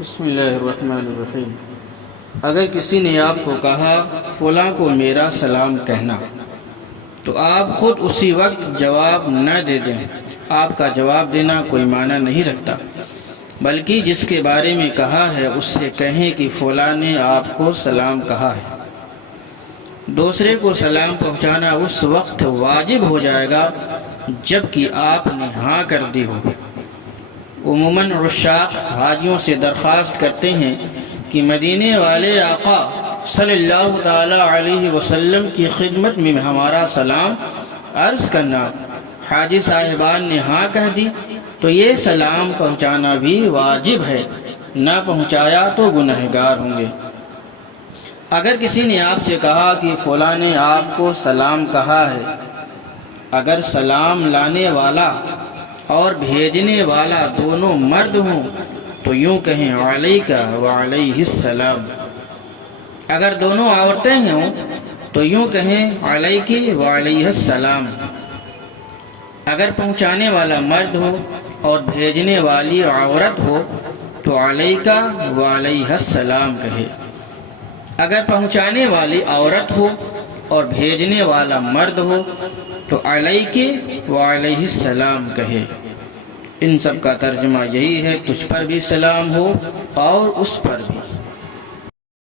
بسم اللہ الرحمن الرحیم۔ اگر کسی نے آپ کو کہا فلاں کو میرا سلام کہنا، تو آپ خود اسی وقت جواب نہ دے دیں۔ آپ کا جواب دینا کوئی معنی نہیں رکھتا، بلکہ جس کے بارے میں کہا ہے اس سے کہیں کہ فلاں نے آپ کو سلام کہا ہے۔ دوسرے کو سلام پہنچانا اس وقت واجب ہو جائے گا جب کہ آپ نے ہاں کر دی ہو۔ عموماً عشاق حاجیوں سے درخواست کرتے ہیں کہ مدینے والے آقا صلی اللہ تعالی علیہ وسلم کی خدمت میں ہمارا سلام عرض کرنا۔ حاجی صاحبان نے ہاں کہہ دی تو یہ سلام پہنچانا بھی واجب ہے، نہ پہنچایا تو گنہگار ہوں گے۔ اگر کسی نے آپ سے کہا کہ فلاں نے آپ کو سلام کہا ہے، اگر سلام لانے والا اور بھیجنے والا دونوں مرد ہوں تو یوں کہیں علیکہ وعلیہ السلام۔ اگر دونوں عورتیں ہوں تو یوں کہیں علیکی وعلیہ السلام۔ اگر پہنچانے والا مرد ہو اور بھیجنے والی عورت ہو تو علیکہ وعلیہ السلام کہے۔ اگر پہنچانے والی عورت ہو اور بھیجنے والا مرد ہو تو علیکی وعلیہ السلام کہے۔ ان سب کا ترجمہ یہی ہے، تجھ پر بھی سلام ہو اور اس پر بھی۔